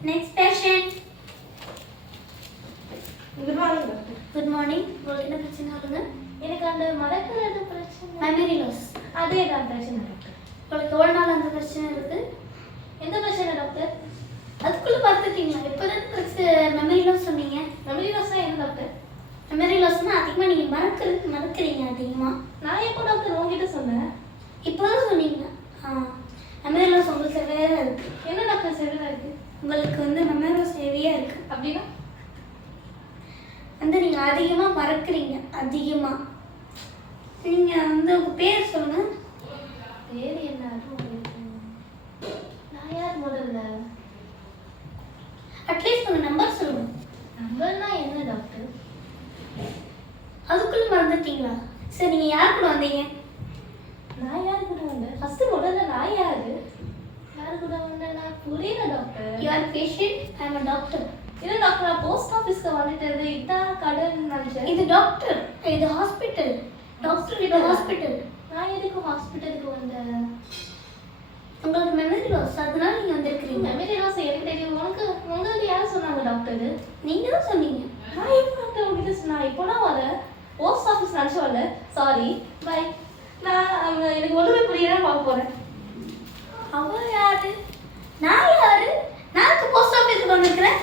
Next patient. Good morning, doctor. Good morning. உங்களுக்கு என்ன பிரச்சனை சொல்லுங்க? எனக்கு அந்த மறக்கிறது பிரச்சனை. Memory loss. அதே தான் பிரச்சனை டாக்டர். உங்களுக்கு எவ்வளவு நாள் அந்த பிரச்சனை இருக்கு? எந்த பிரச்சனை டாக்டர்? அதுக்குள்ள பார்த்துட்டீங்களா? எப்போதான் மெமரி லாஸ் சொன்னீங்க? மெமரி லாஸ்னா என்ன டாக்டர்? மெமரி லாஸ்னா அதிகமாக நீங்கள் மறக்கிறீங்க அதிகமாக. நான் எப்போ டாக்டர் உங்ககிட்ட சொன்னேன்? இப்போதான் சொன்னீங்க. மெமரி லாஸ் உங்களுக்கு செவ்வேறாக இருக்கு. என்ன டாக்டர் செவ்வேறாக இருக்கு? உங்களுக்கு மெமரி லாஸ் ஹெவியாக இருக்கு. அப்படின்னா நீங்கள் அதிகமாக மறக்கிறீங்க. அதிகமாக நீங்கள் உங்கள் பேர் சொல்லுங்கள். பேர் என்ன? நான் யார் முதல்ல? அட்லீஸ்ட் உங்கள் நம்பர் சொல்லுங்கள். நம்பர்னா என்ன டாக்டர்? அதுக்குள்ளே மறந்துட்டீங்களா? சரி, நீங்கள் யார் கூட வந்தீங்க? நான் யார் கூட வந்தேன்? ஃபர்ஸ்ட் முதல்ல நான் யாரு? யார் கூட வந்தேன்? நான் புரியல doctor. You are patient, I am a doctor. இல்லை டாக்டர், நான் போஸ்ட் ஆஃபீஸ்க்கு வந்துட்டது. இதான் கடன் நினைச்சேன். இது டாக்டர், இது ஹாஸ்பிட்டல். டாக்டர், இது ஹாஸ்பிட்டல். நான் எதுக்கு ஹாஸ்பிட்டலுக்கு வந்தேன்? உங்களுக்கு மெமரி லாஸ், அதனால நீங்கள் வந்திருக்கிறீங்க. மெமரி லாஸ் எனக்கு தெரியும். உங்களுக்கு யார் சொன்னாங்க டாக்டர்? நீங்கள் தான் சொன்னீங்க. நான் எப்போ டாக்டர் உங்ககிட்ட சொன்னேன்? இப்போலாம் வரேன். போஸ்ட் ஆஃபீஸ் நினச்சி வரல. Sorry, bye. நான் எனக்கு ஒன்றுமே புரியல, பார்க்க போகிறேன். அவ யாரு? நான் யாரு? நான் போஸ்ட் ஆஃபீஸுக்கு வந்திருக்கிறேன்.